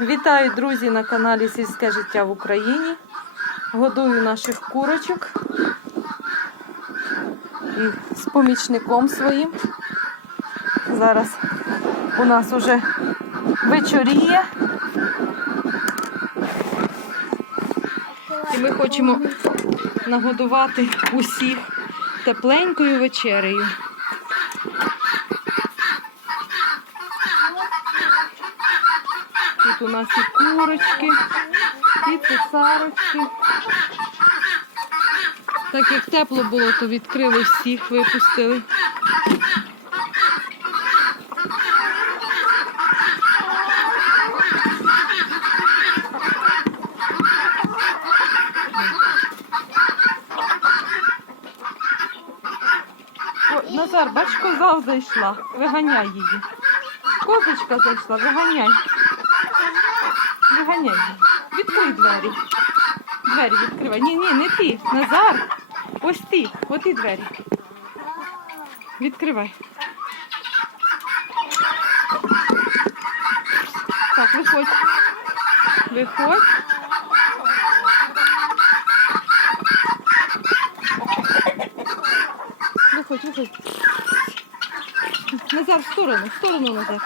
Вітаю, друзі, на каналі Сільське життя в Україні. Годую наших курочок і з помічником своїм. Зараз у нас уже вечоріє. І ми хочемо нагодувати усіх тепленькою вечерею. Тут у нас і курочки, і цесарочки. Так як тепло було, то відкрили всіх, випустили. О, Назар, бач, коза зайшла. Виганяй її. Козочка зайшла, виганяй. Виганяй. Відкрий двері. Двері відкривай. Ні, ні, не ти. Назар. Ось ти. От і двері. Відкривай. Так, виходь. Виходь. Виходь, виходь. Назар, в сторону, в сторону, Назар.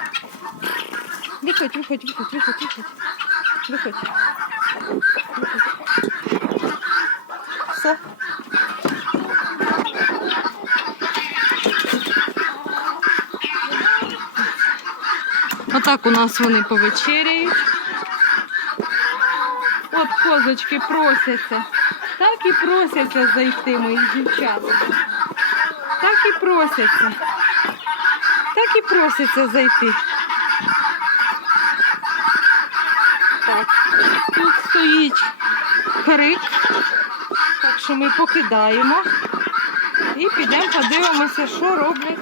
Виходь, виходь, виходь, виходь, виходь. Виходь. Все. Отак у нас вони повечеряють. От козочки просяться. Так і просяться зайти, мої дівчата. Так і просяться. Так і просяться зайти. Так, тут стоїть крик, так що ми покидаємо і підемо подивимося, що роблять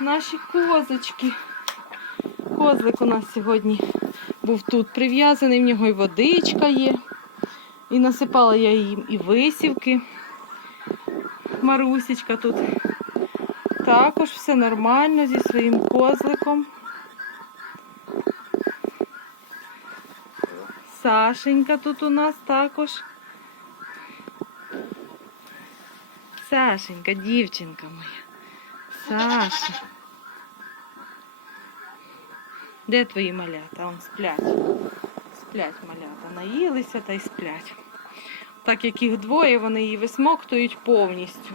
наші козочки. Козлик у нас сьогодні був тут прив'язаний, в нього і водичка є. І насипала я їм і висівки. Марусечка тут також все нормально зі своїм козликом. Сашенька тут у нас також. Сашенька, дівчинка моя. Саша. Де твої малята? Он сплять. Сплять малята. Наїлися та й сплять. Так як їх двоє, вони її висмоктують повністю.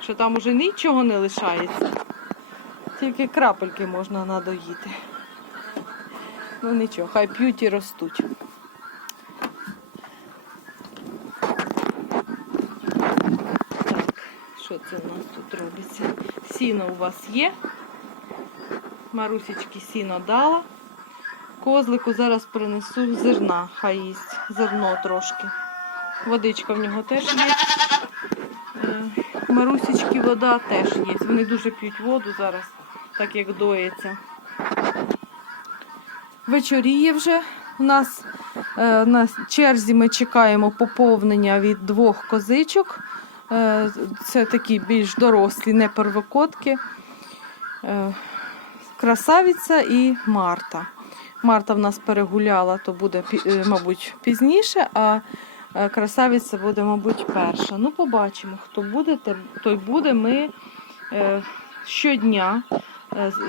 Що там уже нічого не лишається. Тільки крапельки можна надоїти. Ну нічого, хай п'ють і ростуть. Так, що це у нас тут робиться? Сіно у вас є. Марусечки сіно дала. Козлику зараз принесу зерна, хай їсть зерно трошки. Водичка в нього теж є. Е, Марусечки вода теж є. Вони дуже п'ють воду зараз, так як доїться. Вечоріє вже. У нас е, на черзі ми чекаємо поповнення від двох козичок. Е, це такі більш дорослі, не первокотки. Е, Красавиця і Марта. Марта в нас перегуляла, то буде, е, мабуть, пізніше, а е, красавиця буде, мабуть, перша. Ну, побачимо, хто буде, той буде. Ми е, щодня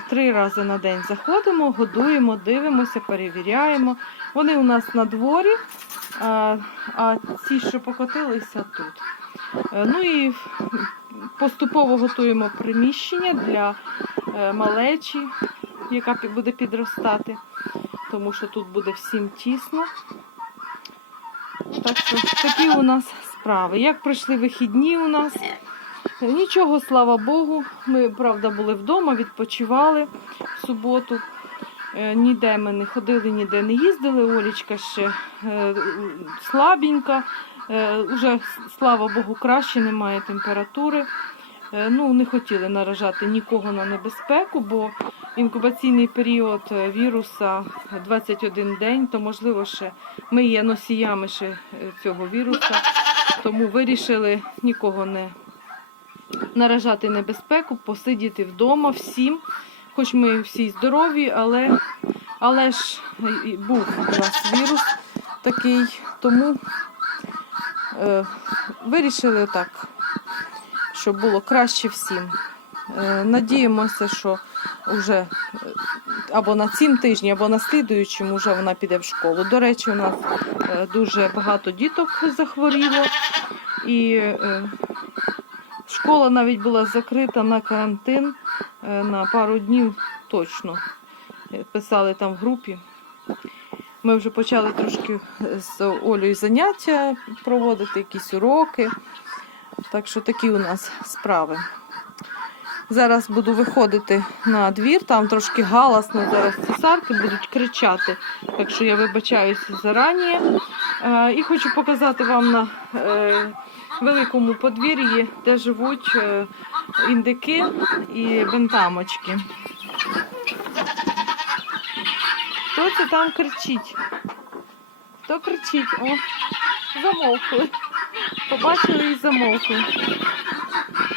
три рази на день заходимо, годуємо, дивимося, перевіряємо. Вони у нас на дворі, а, а ці, що покотилися, тут. Е, Ну і поступово готуємо приміщення для е, малечі, яка буде підростати, тому що тут буде всім тісно. Так що такі у нас справи. Як пройшли вихідні у нас? Нічого, слава Богу. Ми, правда, були вдома, відпочивали в суботу. Е, Ніде ми не ходили, ніде не їздили. Олічка ще е, слабенька. Е, Уже, слава Богу, краще, немає температури. Ну, не хотіли наражати нікого на небезпеку, бо інкубаційний період віруса 21 день, то можливо ще ми є носіями ще цього віруса, тому вирішили нікого не наражати небезпеку, посидіти вдома всім. Хоч ми всі здорові, але, але ж був у нас вірус такий, тому е, вирішили так, щоб було краще всім. Е, надіємося, що вже е, або на цім тижні, або на слідуючому вже вона піде в школу. До речі, у нас е, дуже багато діток захворіло, і е, школа навіть була закрита на карантин е, на пару днів точно. Е, Писали там в групі. Ми вже почали трошки з Олею заняття проводити, якісь уроки. Так що такі у нас справи. Зараз буду виходити на двір, там трошки галасно, зараз цесарки будуть кричати. Так що я вибачаюся зарані. Е, і хочу показати вам на е, великому подвір'ї, де живуть е, індики і бентамочки. Хто це там кричить? Хто кричить? О, замовкли. Побачили і замовкли.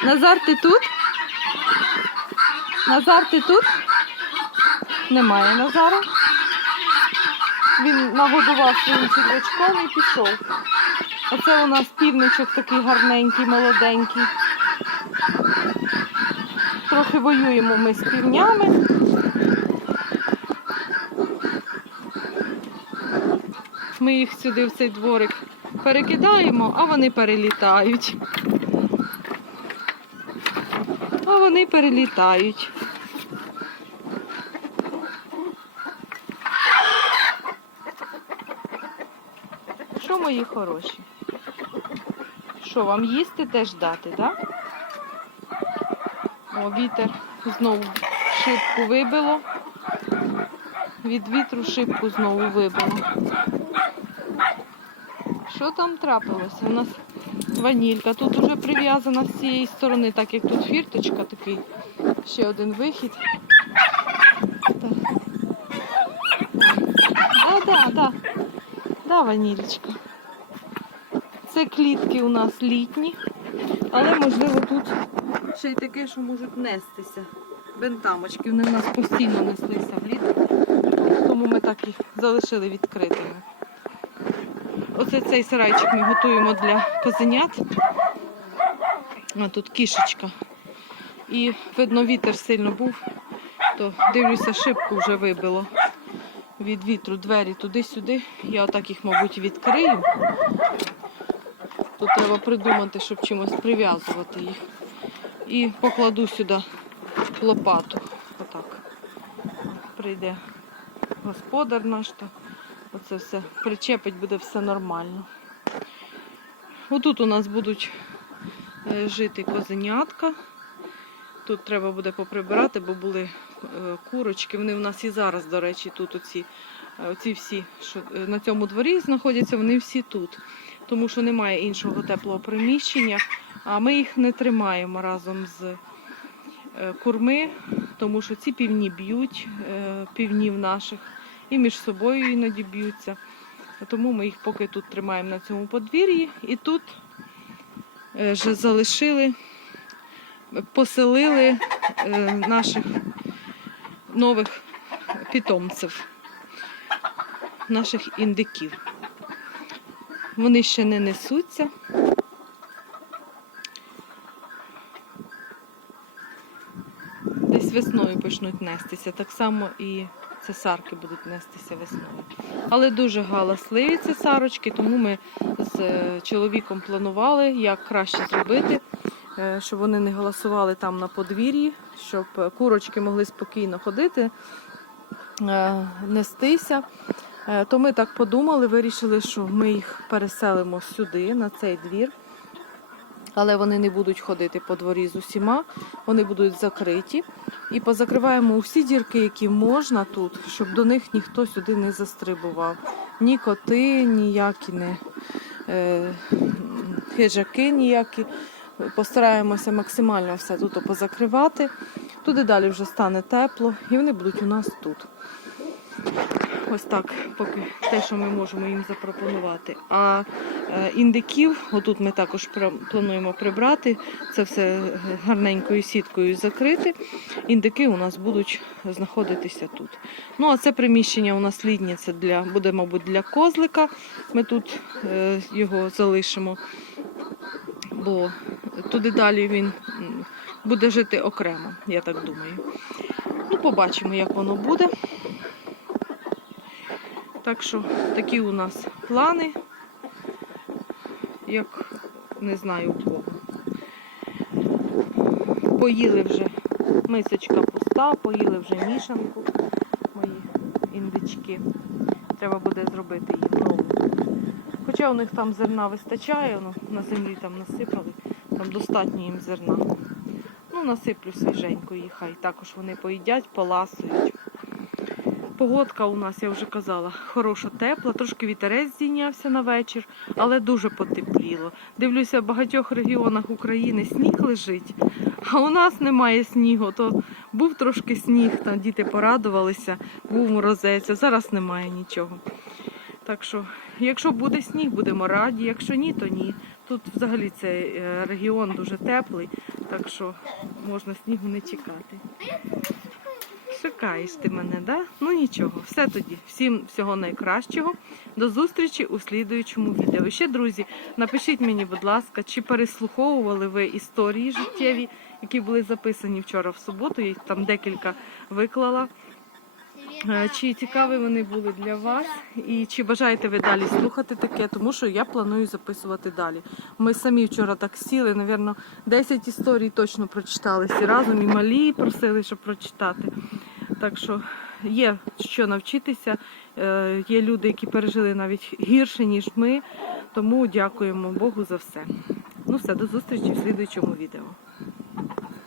Назар, ти тут? Назар, ти тут? Немає Назара. Він нагодував своїм червячком і пішов. Оце у нас півничок такий гарненький, молоденький. Трохи воюємо ми з півнями. Ми їх сюди в цей дворик перекидаємо, а вони перелітають. А вони перелітають. Що мої хороші? Що, вам їсти теж дати, так? О, вітер знову шибку вибило. Від вітру шибку знову вибило. Що там трапилося? У нас ванілька. Тут уже прив'язана з цієї сторони, так як тут фірточка такий. Ще один вихід. Так. Да, да. Да, ванілечка. Це клітки у нас літні, але можливо тут ще й таке, що можуть нестися. Бентамочки, вони в нас постійно неслися влітку, тому ми так їх залишили відкритими. Оце цей сарайчик ми готуємо для козенят. А тут кішечка. І видно, вітер сильно був, то дивлюся, шибку вже вибило від вітру двері туди-сюди. Я отак їх, мабуть, відкрию. Тут треба придумати, щоб чимось прив'язувати їх. І покладу сюди лопату. Отак. Прийде господар наш, то оце все причепить, буде все нормально. Отут у нас будуть е, жити козенятка. Тут треба буде поприбирати, бо були е, курочки. Вони у нас і зараз, до речі, тут оці, е, оці всі, що на цьому дворі знаходяться, вони всі тут. Тому що немає іншого теплого приміщення, а ми їх не тримаємо разом з е, курми, тому що ці півні б'ють е, півнів наших і між собою іноді б'ються. Тому ми їх поки тут тримаємо на цьому подвір'ї і тут е, вже залишили поселили наших нових питомців, наших індиків. Вони ще не несуться. Десь весною почнуть нестися. Так само і цесарки будуть нестися весною. Але дуже галасливі цесарочки, тому ми з е, чоловіком планували, як краще зробити е, щоб вони не голосували там на подвір'ї, щоб курочки могли спокійно ходити, е, нестися. Е, То ми так подумали, вирішили, що ми їх переселимо сюди, на цей двір. Але вони не будуть ходити по дворі з усіма, вони будуть закриті. І позакриваємо усі дірки, які можна тут, щоб до них ніхто сюди не застрибував. Ні коти, ніякі не е, хижаки ніякі. Постараємося максимально все тут позакривати. Туди далі вже стане тепло і вони будуть у нас тут. Ось так, поки те, що ми можемо їм запропонувати. А е, індиків, отут ми також плануємо прибрати, це все гарненькою сіткою закрити. Індики у нас будуть знаходитися тут. Ну, а це приміщення у нас літнє, це для, буде, мабуть, для козлика. Ми тут е, його залишимо, бо туди далі він буде жити окремо, я так думаю. Ну, побачимо, як воно буде. Так що такі у нас плани, як не знаю кого. Поїли вже мисочка пуста, поїли вже мішанку мої індички. Треба буде зробити їм нову. Хоча у них там зерна вистачає, ну, на землі там насипали, там достатньо їм зерна. Ну, насиплю свіженько їх, також вони поїдять, поласують. Погодка у нас, я вже казала, хороша, тепла, трошки вітерець здійнявся на вечір, але дуже потепліло. Дивлюся, в багатьох регіонах України сніг лежить, а у нас немає снігу. То був трошки сніг, там діти порадувалися, був морозець, а зараз немає нічого. Так що, якщо буде сніг, будемо раді, якщо ні, то ні. Тут взагалі цей е, регіон дуже теплий, так що можна снігу не чекати. Шукаєш ти мене, да? Ну нічого, все тоді. Всім всього найкращого. До зустрічі у слідуючому відео. Ще, друзі, напишіть мені, будь ласка, чи переслуховували ви історії життєві, які були записані вчора в суботу, їх там декілька виклала. Е, Чи цікаві вони були для вас, і чи бажаєте ви далі слухати таке, тому що я планую записувати далі. Ми самі вчора так сіли, напевно, 10 історій точно прочитали всі разом, і малі просили, щоб прочитати. Так що є що навчитися. Е, Є люди, які пережили навіть гірше, ніж ми. Тому дякуємо Богу за все. Ну все, до зустрічі в слідуючому відео.